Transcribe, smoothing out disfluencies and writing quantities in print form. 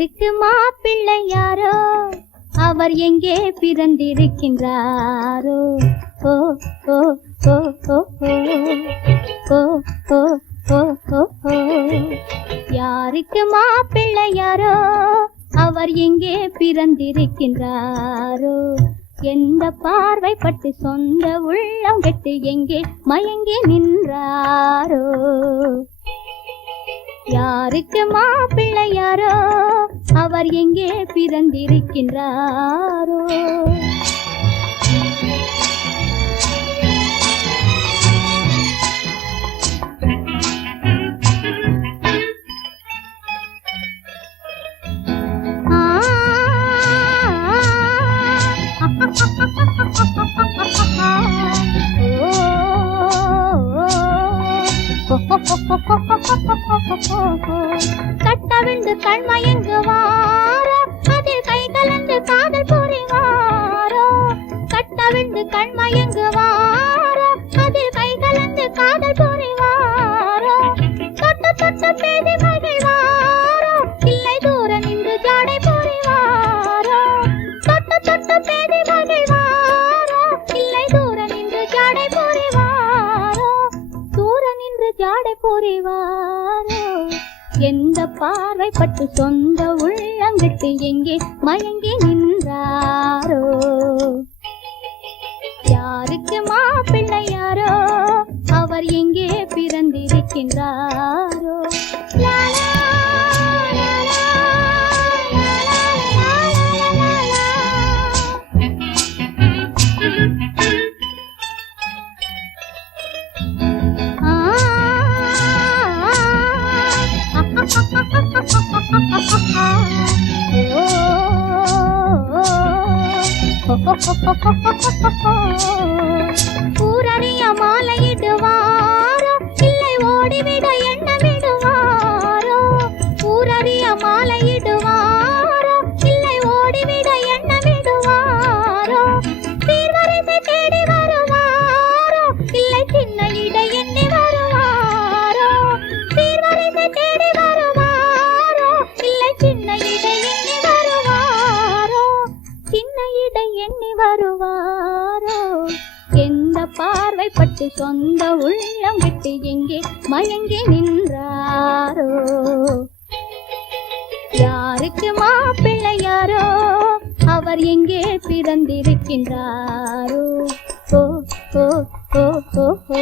யாருக்கு மாப்பிள்ளை யாரோ அவர் எங்கே பிறந்திருக்கின்றாரோ ஓ ஓ ஓ ஓ ஓ ஓ ஓ ஓ ஓ யாருக்கு மாப்பிள்ளை யாரோ அவர் எங்கே பிறந்திருக்கின்றாரோ எந்த பார்வை பட்டு சொந்த உள்ளம் கெட்டு எங்கே மயங்கி நின்றாரோ யாருக்கு மாப்பிள்ளை யாரோ அவர் எங்கே பிறந்திருக்கின்றாரோ கட்டவிழ்ந்து கண்மயங்குவாரோ அதில் கை கலந்து காதல் புரிவாரோ கட்டவிழ்ந்து கண்மயங்குவாரோ அதில் கை கலந்து காதல் புரிவாரோ தொட்டு தொட்டு பேசி மகிழ்வாரோ இல்லை தூர நின்று ஜாடை புரிவாரோ தொட்டு தொட்டு பேசி மகிழ்வாரோ இல்லை தூர நின்று ஜாடை புரிவாரோ தூர நின்று ஜாடை புரிவாரோ எந்த பார்வை பட்டு சொந்த உள்ளங்கட்டு எங்கே மயங்கி நின்றாரோ யாருக்கு மாப்பிள்ளை யாரோ அவர் எங்கே பிறந்திருக்கின்றாரோ ஊரறிய மாலையிடுவாரோ இல்லை ஓடிவிட எண்ணமிடுவாரோ ஊரறிய மாலையிடுவாரோ இல்லை ஓடிவிட எண்ணமிடுவாரோ சீர்வரிசை தேடி வருவாரோ இல்லை சின்ன இடை எண்ணி வருவாரோ சீர்வரிசை தேடி வருவாரோ இல்லை சின்ன இடை எண்ணி வருவாரோ சின்ன இடை எண்ணி வருவாரோ எந்த பார்வை பட்டு சொந்த உள்ளம் விட்டு எங்கே மயங்கி நின்றாரோ யாருக்கு மாப்பிள்ளை யாரோ அவர் எங்கே பிறந்திருக்கின்றாரோ ஓ ஓ ஓ ஓ ஓ